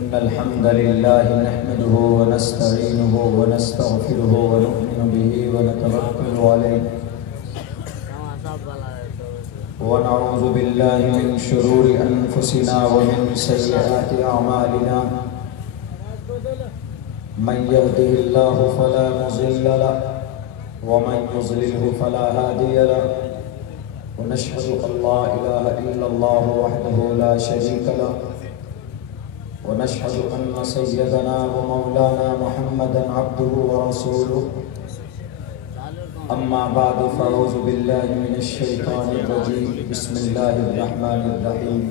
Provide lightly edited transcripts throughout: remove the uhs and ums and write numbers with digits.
إن الحمد لله نحمده ونستعينه ونستغفره ونؤمن به ونتوكل عليه ونعوذ بالله من شرور أنفسنا ومن سيئات أعمالنا من يهده الله فلا مضل له ومن يضلله فلا هادي له ونشهد أن لا إله إلا الله وحده لا شريك له ونشهد أن سيدنا ومولانا محمدا عبده ورسوله أما بعد فأعوذ بالله من الشيطان الرجيم بسم الله الرحمن الرحيم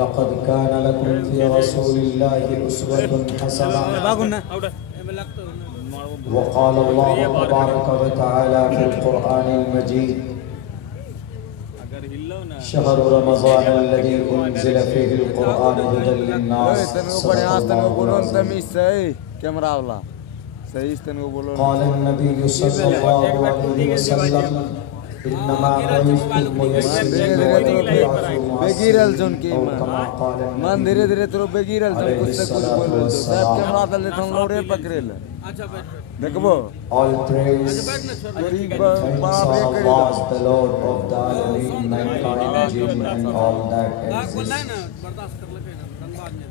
لقد كان لكم في رسول الله أسوة حسنة وقال الله تبارك وتعالى في القرآن المجيد شهر رمضان الذي أنزل فيه القرآن هدى للناس صدق الله العظيم قال النبي صلى الله عليه وسلم إنما بعثت ميسرا أو كما قال النبي عليه الصلاة والسلام. All praise and thanks are Allah's, the Lord of the Alameen, mankind, jinn and all that exists.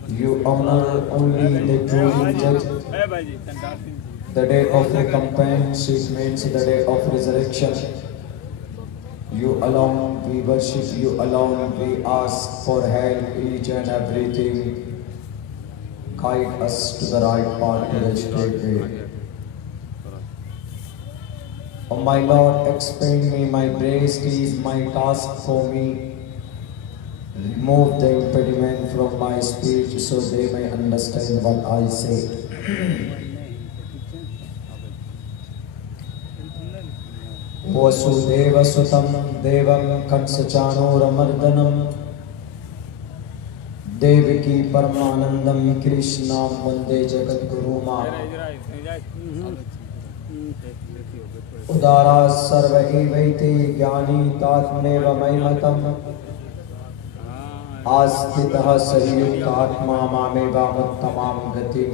You honor only the true judge. The day of recompense, it means the day of resurrection. You alone we worship, you alone we ask for help, each and everything. Guide us to the right path, to the straight way. Oh my Lord, explain me my breast is my task for me. Remove the impediment from my speech so they may understand what I say. Vasudeva Sutam Devam Kansachanuramardhanam Devaki Paramanandam Krishnam Vande Jagat Guruma Udara Sarva Evaiti Jnani Tatmeva Maimatam Astitaha Sahiyukta Atma Mameva Muttamam Gatim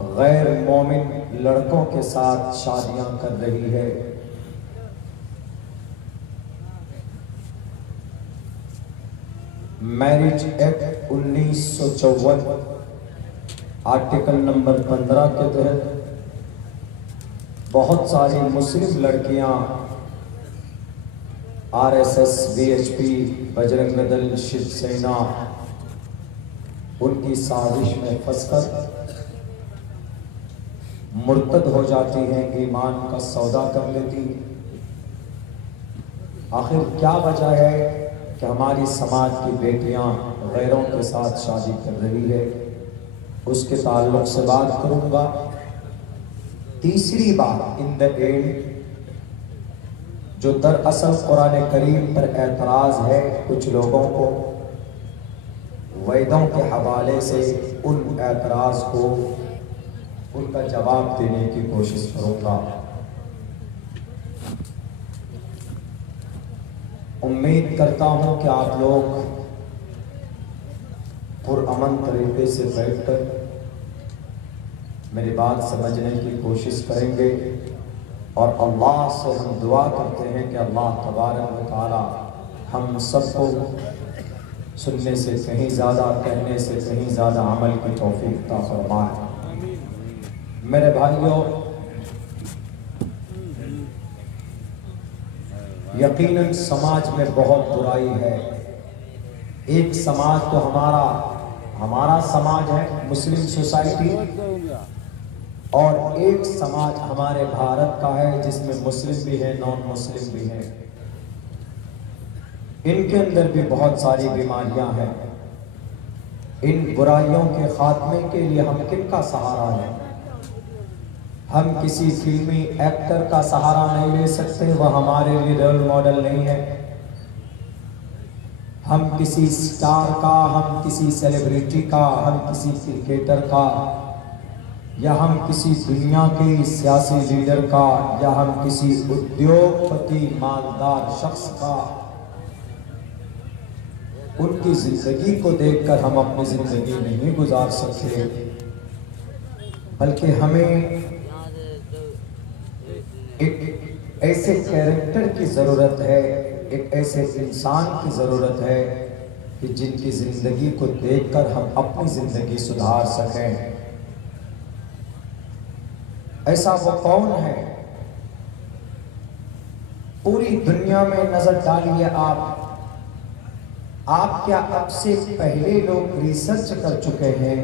غیر مومن لڑکوں کے ساتھ شادیاں کر رہی ہے۔ Marriage act 1954 article number 15 کے تحت بہت ساری مسلم لڑکیاں RSS VHP بجرنگ دل شیو سینا ان کی سازش میں پھنس کر مرتد ہو جاتی ہیں، ایمان کا سودا کر لیتی۔ آخر کیا وجہ ہے کہ ہماری سماج کی بیٹیاں غیروں کے ساتھ شادی کر رہی ہے؟ اس کے تعلق سے بات کروں گا۔ تیسری بات ان دا اینڈ جو دراصل قرآن کریم پر اعتراض ہے کچھ لوگوں کو، ویدوں کے حوالے سے ان اعتراض کو ان کا جواب دینے کی کوشش کروں گا۔ امید کرتا ہوں کہ آپ لوگ پرامن طریقے سے بیٹھ کر میری بات سمجھنے کی کوشش کریں گے، اور اللہ سے ہم دعا کرتے ہیں کہ اللہ تبارک و تعالی ہم سب کو سننے سے کہیں زیادہ، کہنے سے کہیں زیادہ عمل کی توفیق عطا فرمائے۔ میرے بھائیوں، یقیناً سماج میں بہت برائی ہے۔ ایک سماج تو ہمارا سماج ہے، مسلم سوسائٹی، اور ایک سماج ہمارے بھارت کا ہے جس میں مسلم بھی ہیں، نان مسلم بھی ہیں۔ ان کے اندر بھی بہت ساری بیماریاں ہیں۔ ان برائیوں کے خاتمے کے لیے ہم کن کا سہارا ہیں؟ ہم کسی فلمی ایکٹر کا سہارا نہیں لے سکتے، وہ ہمارے لیے رول ماڈل نہیں ہے۔ ہم کسی سٹار کا، ہم کسی سیلیبریٹی کا، ہم کسی کرکٹر کا، یا ہم کسی دنیا کے سیاسی لیڈر کا، یا ہم کسی ادیوگ پتی مالدار شخص کا، ان کی زندگی کو دیکھ کر ہم اپنی زندگی نہیں گزار سکتے، بلکہ ہمیں ایک ایسے کیریکٹر کی ضرورت ہے، ایک ایسے انسان کی ضرورت ہے کہ جن کی زندگی کو دیکھ کر ہم اپنی زندگی سدھار سکیں۔ ایسا وہ کون ہے؟ پوری دنیا میں نظر ڈالیے آپ کیا اب سے پہلے لوگ ریسرچ کر چکے ہیں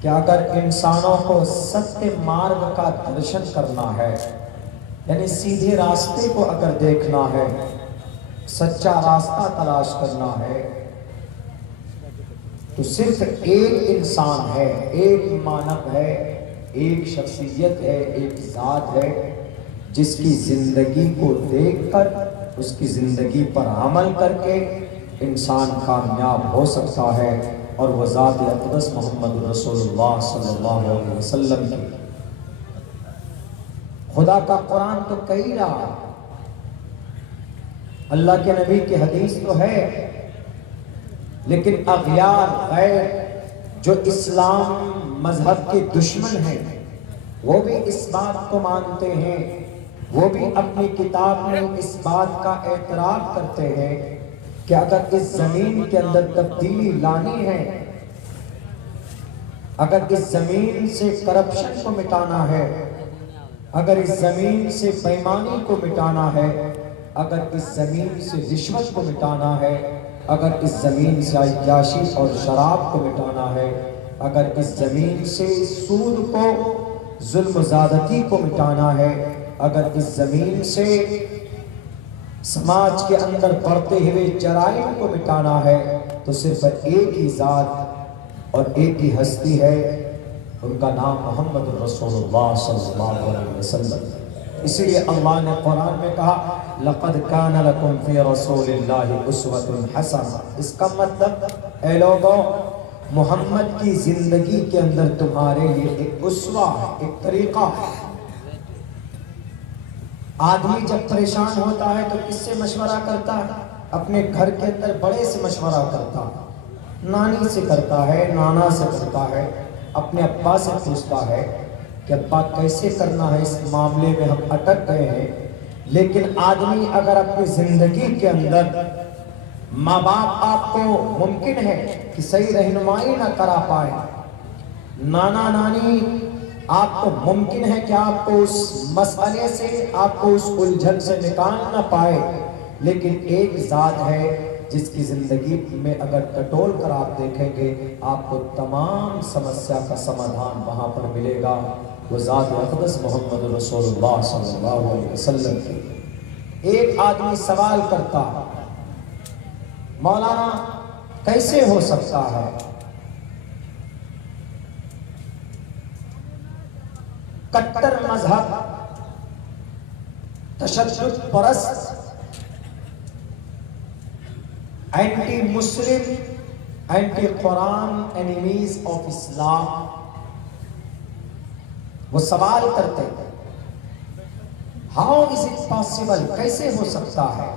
کہ اگر انسانوں کو ستیہ مارگ کا درشن کرنا ہے، یعنی سیدھے راستے کو اگر دیکھنا ہے، سچا راستہ تلاش کرنا ہے، تو صرف ایک انسان ہے، ایک مانو ہے، ایک شخصیت ہے، ایک ذات ہے جس کی زندگی کو دیکھ کر، اس کی زندگی پر عمل کر کے انسان کامیاب ہو سکتا ہے، اور وہ ذات اقدس محمد رسول اللہ صلی اللہ علیہ وسلم کی۔ خدا کا قرآن تو کہی رہا، اللہ کے نبی کی حدیث تو ہے، لیکن اغیار غیر جو اسلام مذہب کے دشمن ہیں، وہ بھی اس بات کو مانتے ہیں، وہ بھی اپنی کتاب میں اس بات کا اعتراف کرتے ہیں کہ اگر اس زمین کے اندر تبدیلی لانی ہے، اگر اس زمین سے کرپشن کو مٹانا ہے، اگر اس زمین سے بے ایمانی کو مٹانا ہے، اگر اس زمین سے رشوت کو مٹانا ہے، اگر اس زمین سے عیاشی اور شراب کو مٹانا ہے، اگر اس زمین سے سود کو، ظلم و زیادتی کو مٹانا ہے، اگر اس زمین سے سماج کے اندر بڑھتے ہوئے جرائم کو مٹانا ہے، تو صرف ایک ہی ذات اور ایک ہی ہستی ہے، ان کا نام محمد رسول اللہ صلی اللہ علیہ وسلم۔ اسی لیے اللہ نے قرآن میں کہا لَقَدْ كَانَ لَكُمْ فِي رَسُولِ اللَّهِ أُسْوَةٌ حَسَنَةٌ۔ اس کا مطلب اے لوگوں، محمد کی زندگی کے اندر تمہارے لیے ایک اسوہ ہے، ایک طریقہ ہے۔ آدمی جب پریشان ہوتا ہے تو کس سے مشورہ کرتا ہے؟ اپنے گھر کے اندر بڑے سے مشورہ کرتا ہے، نانی سے کرتا ہے، نانا سے کرتا ہے، اپنے ابا سے پوچھتا ہے کہ ابا کیسے کرنا ہے، اس معاملے میں ہم اٹک گئے ہیں۔ لیکن آدمی اگر اپنی زندگی کے اندر ماں باپ آپ کو ممکن ہے کہ صحیح رہنمائی نہ کرا پائے، نانا نانی آپ کو ممکن ہے کہ آپ کو اس مسئلے سے، آپ کو اس الجھن سے نکال نہ پائے، لیکن ایک ذات ہے جس کی زندگی میں اگر ٹٹول کر آپ دیکھیں گے آپ کو تمام سمسیا کا سمادھان وہاں پر ملے گا، وہ ذات اقدس محمد رسول اللہ صلی اللہ علیہ وسلم کی۔ ایک آدمی سوال کرتا، مولانا کیسے ہو سکتا ہے کٹر مذہب، تشدد پرست، اینٹی مسلم، اینٹی قرآن، اینیمیز آف اسلام، وہ سوال کرتے ہیں ہاؤ از اٹ پاسبل، کیسے ہو سکتا ہے؟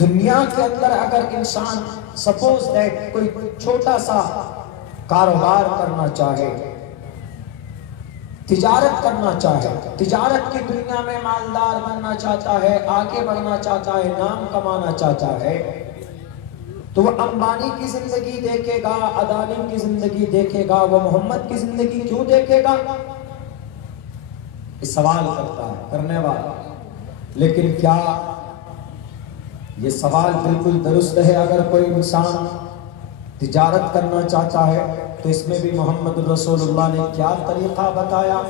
دنیا کے اندر اگر انسان سپوز دیٹ کوئی چھوٹا سا کاروبار کرنا چاہے، تجارت کرنا چاہے، تجارت کی دنیا میں مالدار بننا چاہتا ہے، آگے بڑھنا چاہتا ہے، نام کمانا چاہتا ہے، تو وہ امبانی کی زندگی دیکھے گا، اڈانی کی زندگی دیکھے گا، وہ محمد کی زندگی کیوں دیکھے گا؟ یہ سوال کرتا ہے کرنے والا۔ لیکن کیا یہ سوال بالکل درست ہے؟ اگر کوئی انسان تجارت کرنا چاہتا ہے تو اس میں بھی محمد رسول اللہ نے کیا طریقہ بتایا؟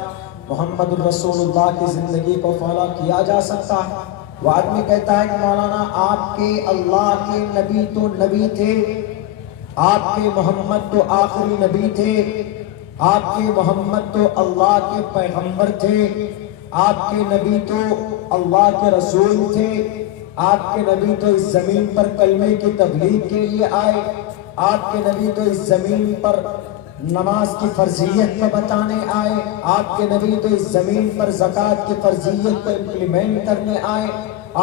محمد رسول اللہ کی زندگی کو فالو کیا جا سکتا ہے؟ وہ آدمی کہتا ہے کہ مولانا آپ کے اللہ کے نبی تو نبی تھے، آپ کے محمد تو آخری نبی تھے، آپ کے محمد تو اللہ کے پیغمبر تھے، آپ کے نبی تو اللہ کے رسول تھے، آپ کے نبی تو اس زمین پر کلمے کی تبلیغ کے لیے آئے، آپ کے نبی تو اس زمین پر نماز کی فرضیت کو بتانے آئے، آپ کے نبی تو اس زمین پر زکوٰۃ کی فرضیت کو امپلیمنٹ کرنے آئے،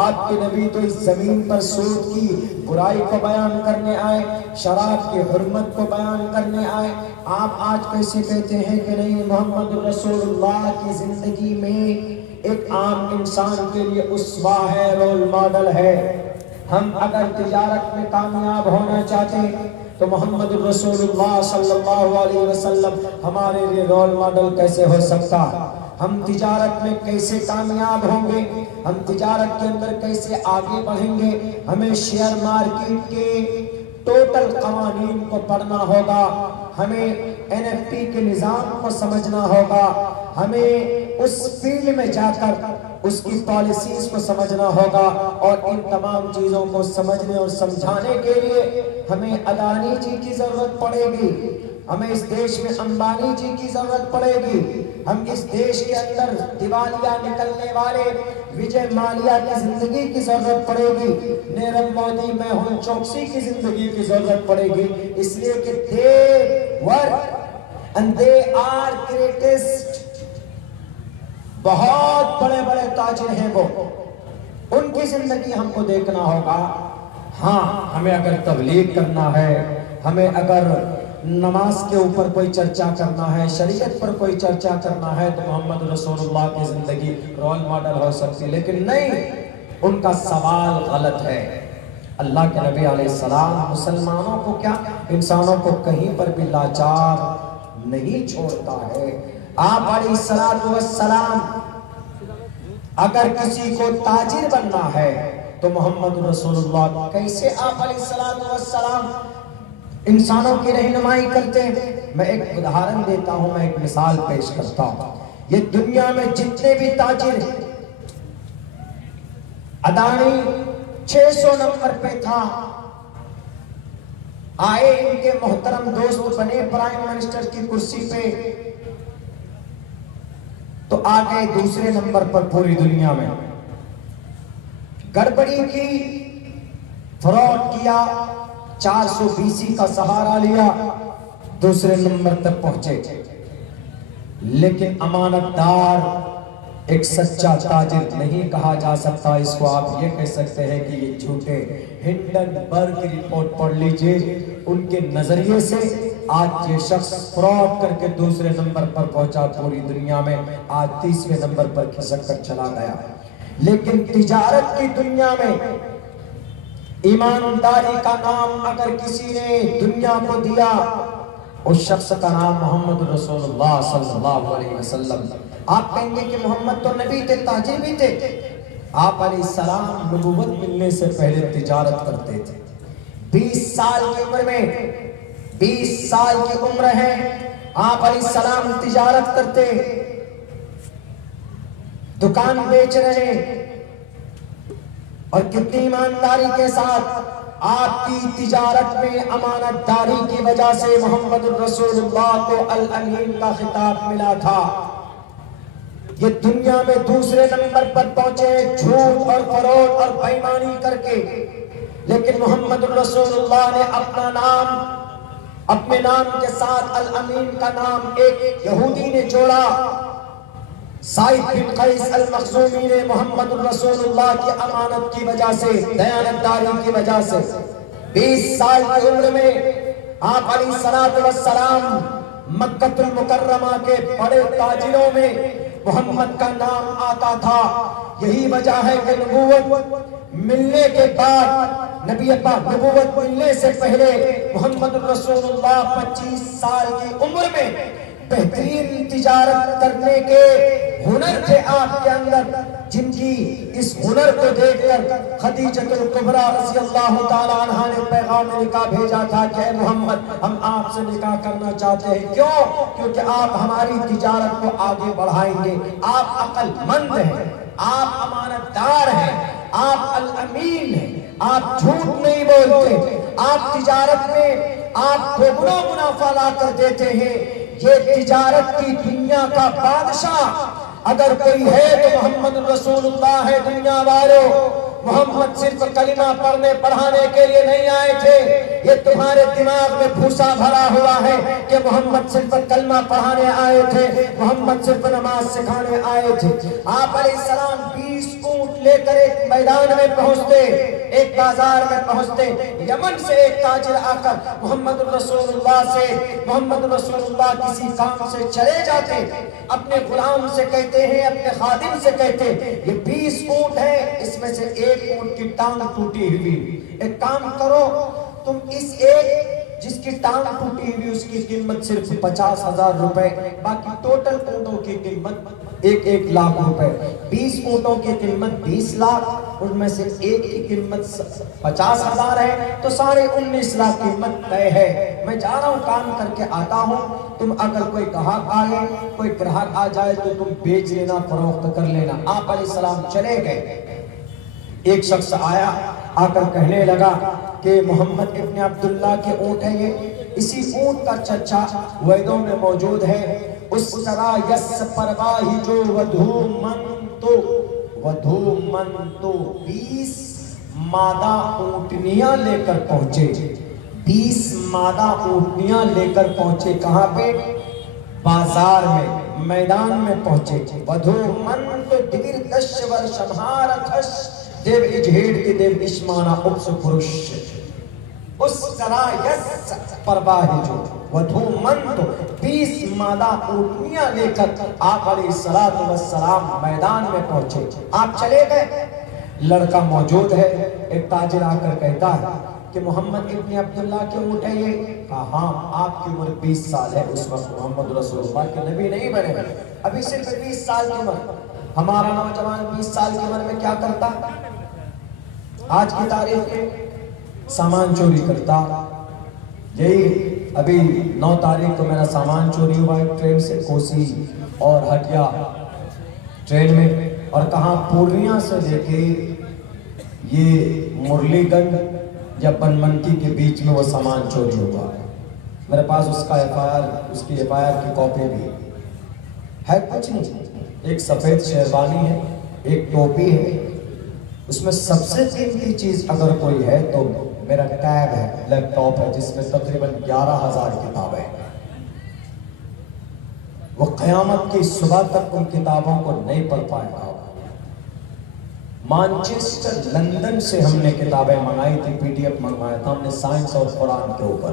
آپ کے نبی تو اس زمین پر سود کی برائی کو بیان کرنے آئے، شراب کی حرمت کو بیان کرنے آئے۔ آپ آج کیسے کہتے ہیں کہ نہیں محمد رسول اللہ کی زندگی میں ایک عام انسان کے لیے اسوہ ہے، رول ماڈل ہے؟ ہم اگر تجارت میں کامیاب ہونا چاہتے ہیں تو محمد رسول اللہ صلی اللہ علیہ وسلم ہمارے لیے رول ماڈل کیسے ہو سکتا؟ ہم تجارت میں کیسے کامیاب ہوں گے؟ ہم تجارت کے اندر کیسے آگے بڑھیں گے؟ ہمیں شیئر مارکیٹ کے ٹوٹل قوانین کو پڑھنا ہوگا، ہمیں NFT کے نظام کو سمجھنا ہوگا، ہمیں اس فیلڈ میں جا کر اس کی پالیسیز کو سمجھنا ہوگا، اور ان تمام چیزوں کو سمجھنے اور سمجھانے کے لیے ہمیں اڈانی جی کی ضرورت پڑے گی، ہمیں اس دیش میں امبانی جی کی ضرورت پڑے گی، ہم اس دیش کے اندر دیوالیہ نکلنے والے وجے مالیا کی زندگی کی ضرورت پڑے گی، نیرو مودی میہول چوکسی کی زندگی کی ضرورت پڑے گی، اس لیے کہ they were and they are greatest، بہت بڑے بڑے تاجر ہیں وہ، ان کی زندگی ہم کو دیکھنا ہوگا۔ ہاں ہمیں اگر تبلیغ کرنا ہے، ہمیں اگر نماز کے اوپر کوئی چرچا کرنا ہے، شریعت پر کوئی چرچا کرنا ہے تو محمد رسول اللہ کی زندگی رول ماڈل ہو سکتی، لیکن نہیں، ان کا سوال غلط ہے۔ اللہ کے نبی علیہ السلام مسلمانوں کو کیا، انسانوں کو کہیں پر بھی لاچار نہیں چھوڑتا ہے۔ آپ علیہ السلام اگر کسی کو تاجر بننا ہے تو محمد رسول اللہ کیسے آپ علیہ السلام انسانوں کی رہنمائی کرتے ہیں؟ میں ایک ادھارن دیتا ہوں، میں ایک مثال پیش کرتا ہوں۔ یہ دنیا میں جتنے بھی تاجر، اڈانی 600 نمبر پہ تھا، آئے ان کے محترم دوست بنے پرائم منسٹر کی کرسی پہ تو آگئے دوسرے نمبر پر پوری دنیا میں، گڑبڑی کی، فراڈ کیا، 420 کا سہارا لیا، دوسرے نمبر تک پہنچے۔ لیکن امانت دار ایک سچا تاجر نہیں کہا جا سکتا، اس کو آپ یہ کہہ سکتے ہیں کہ یہ جھوٹے۔ ہنڈنبرگ کی رپورٹ پڑھ لیجئے، ان کے نظریے سے آج یہ شخص فراڈ کر کے دوسرے نمبر پر پہنچا پوری دنیا میں، آج تیسرے نمبر پر کھسک کر چلا گیا۔ لیکن تجارت کی دنیا میں ایمانداری کا نام اگر کسی نے دنیا کو دیا، اس شخص کا نام محمد رسول اللہ صلی اللہ علیہ وسلم۔ آپ کہیں گے کہ محمد تو نبی تھے، تاجر بھی تھے۔ آپ علیہ السلام نبوت ملنے سے پہلے تجارت کرتے تھے۔ 20 سال کی عمر میں، 20 سال کی عمر ہے، آپ علیہ السلام تجارت کرتے، دکان بیچ رہے، اور کتنی ایمانداری کے ساتھ آپ کی تجارت میں امانت داری کی وجہ سے محمد الرسول اللہ کو الامین کا خطاب ملا تھا۔ یہ دنیا میں دوسرے نمبر پر پہنچے جھوٹ اور فروڈ اور بے ایمانی کر کے، لیکن محمد الرسول اللہ نے اپنا نام، اپنے نام کے ساتھ الامین کا نام ایک یہودی نے جوڑا۔ سعید بن قیس المخزومی نے محمد الرسول اللہ کی امانت کی وجہ سے، دیانتداری کی وجہ سے 20 سال کی عمر میں آپ علیہ السلام مکہ المکرمہ کے بڑے تاجروں میں محمد کا نام آتا تھا۔ یہی وجہ ہے کہ نبوت ملنے کے بعد، نبی پاک نبوت ملنے سے پہلے محمد الرسول اللہ 25 سال کی عمر میں بہترین تجارت کرنے کے ہنر تھے آپ کے اندر، جن کی اس ہنر کو دیکھ کر خدیجہ الکبریٰ رضی اللہ تعالیٰ عنہ نے پیغام نکاح بھیجا تھا کہ اے محمد، ہم آپ سے نکاح کرنا چاہتے ہیں۔ کیوں؟ کیونکہ آپ ہماری تجارت کو آگے بڑھائیں گے۔ آپ عقل مند ہیں، آپ امانت دار ہیں، آپ الامین ہیں، آپ جھوٹ نہیں بولتے، آپ تجارت میں آپ دوگنا منافع لا کر دیتے ہیں۔ یہ تجارت کی دنیا کا بادشاہ اگر کوئی ہے تو محمد رسول اللہ ہے۔ دنیا والوں، محمد صرف کلمہ پڑھنے پڑھانے کے لیے نہیں آئے تھے۔ یہ تمہارے دماغ میں پھوسا بھرا ہوا ہے کہ محمد صرف کلمہ پڑھانے آئے تھے، محمد صرف نماز سکھانے آئے تھے۔ آپ علیہ السلام 20 اونٹ لے کر ایک میدان میں پہنچتے، ایک بازار میں پہنچتے، یمن سے ایک تاجر آ کر محمد رسول اللہ کسی کام سے چلے جاتے، اپنے غلام سے کہتے ہیں، اپنے خادم سے کہتے، یہ 20 اونٹ ہیں، اس میں سے ایک اونٹ کی ٹانگ ٹوٹی ہوئی، ایک کام کرو، تم اس ایک جس کی ٹانگ ٹوٹی ہوئی اس کی قیمت صرف 50,000 روپے، باقی ٹوٹل اونٹوں کی قیمت 1 لاکھ روپے، 20 اونٹوں کی قیمت 20 لاکھ، ان میں سے ایک کی قیمت 50,000 ہے، تو سارے 19 لاکھ قیمت طے ہے۔ میں جا رہا ہوں، کام کر کے آتا ہوں، تم اگر کوئی گاہک آئے، کوئی گراہک آ جائے تو تم بیچ لینا، فروخت کر لینا۔ آپ علیہ السلام چلے گئے۔ ایک شخص آیا، آ کر کہنے لگا کہ محمد ابن عبداللہ کے اونٹ ہیں یہ، اسی اونٹ کا چچا ویدوں میں موجود ہے، اس طرح یس پرواہی جو ودھو من تو 20 مادہ اونٹنیاں لے کر پہنچے، 20 مادہ اونٹنیاں لے کر پہنچے، کہاں پہ؟ بازار میں، میدان میں پہنچے۔ ودھو من تو دیر دش ورشمہارتھش دیو اجھیڑ کی دیو اشمانا اپس پرش، اس طرح یس پرواہی جو ودھو من تو 20 مادہ اونٹنیاں لے کر آپ علیہ السلام میدان میں پہنچے۔ آپ چلے گئے، لڑکا موجود ہے، ایک تاجر آ کر کہتا ہے کہ محمد ابن عبداللہ کے اونٹ ہے یہ؟ کہا ہاں، آپ کی عمر 20 سال ہے، اس وقت محمد رسول اللہ کے نبی نہیں بنے، ابھی صرف 20 سال کی عمر۔ ہمارا نوجوان 20 سال کی عمر میں کیا کرتا؟ آج کی تاریخ میں سامان چوری کرتا۔ یہی ابھی 9 تاریخ کو میرا سامان چوری ہوا ہے ٹرین سے، کوسی اور ہٹیا ٹرین میں، اور کہاں پورنیہ سے لے کے یہ مرلی گنج یا بنمنکی کے بیچ میں وہ سامان چوری ہوا۔ میرے پاس اس کی ایف آئی آر کی کاپی بھی ہے، کچھ نہیں، ایک سفید شیروانی ہے، ایک ٹوپی ہے، اس میں سب سے قیمتی چیز اگر کوئی ہے تو میرا ٹیب ہے، لیپ ٹاپ ہے، جس میں تقریباً 11,000 کتابیں ہیں۔ وہ قیامت کی صبح تک ان کتابوں کو نہیں پڑھ پائے گا۔ مانچسٹر لندن سے ہم نے کتابیں منگائی تھی، PDF منگوایا تھا ہم نے سائنس اور قرآن کے اوپر،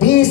20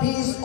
20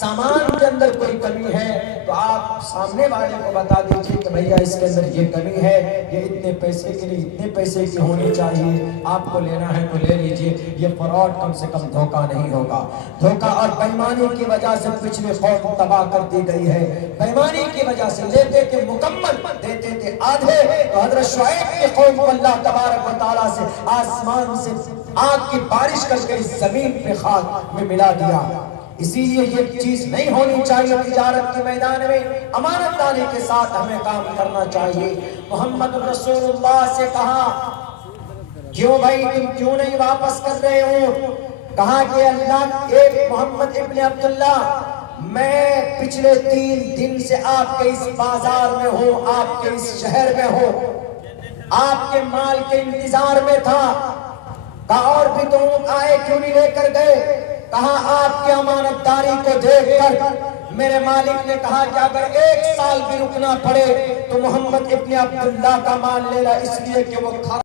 سامان کے اندر کوئی کمی ہے تو آپ سامنے والے کو بتا دیجئے کہ بھیا اس کے اندر یہ کمی ہے، یہ اتنے پیسے کے لیے اتنے پیسے کی ہونی چاہیے، آپ کو لینا ہے تو لے لیجئے۔ یہ فراڈ کم سے کم دھوکہ نہیں ہوگا۔ دھوکہ اور بےایمانی کی وجہ سے پچھلے قوم تباہ کر دی گئی ہے۔ بےایمانی کی وجہ سے لیتے تھے مکمل، دیتے تھے آدھے۔ تو حضرت شعیب کی قوم کو اللہ تبارک و تعالیٰ سے آسمان سے آگ کی بارش کر کے اس زمین پہ خاک میں ملا دیا۔ اسی لیے یہ چیز نہیں ہونی چاہیے۔ تجارت کے میدان میں امانت داری کے ساتھ ہمیں کام کرنا چاہیے۔ محمد رسول اللہ سے کہا کیوں بھائی تم کیوں نہیں واپس کر رہے ہو؟ کہا کہ اللہ ایک محمد ابن عبداللہ میں پچھلے 3 دن سے آپ کے اس بازار میں ہوں، آپ کے اس شہر میں ہوں، آپ کے مال کے انتظار میں تھا۔ کہا اور بھی تم آئے کیوں نہیں لے کر گئے؟ کہا آپ کی امانت داری کو دیکھ کر میرے مالک نے کہا کہ اگر 1 سال بھی رکنا پڑے تو محمد ابن عبداللہ کا مال لینا، اس لیے کہ وہ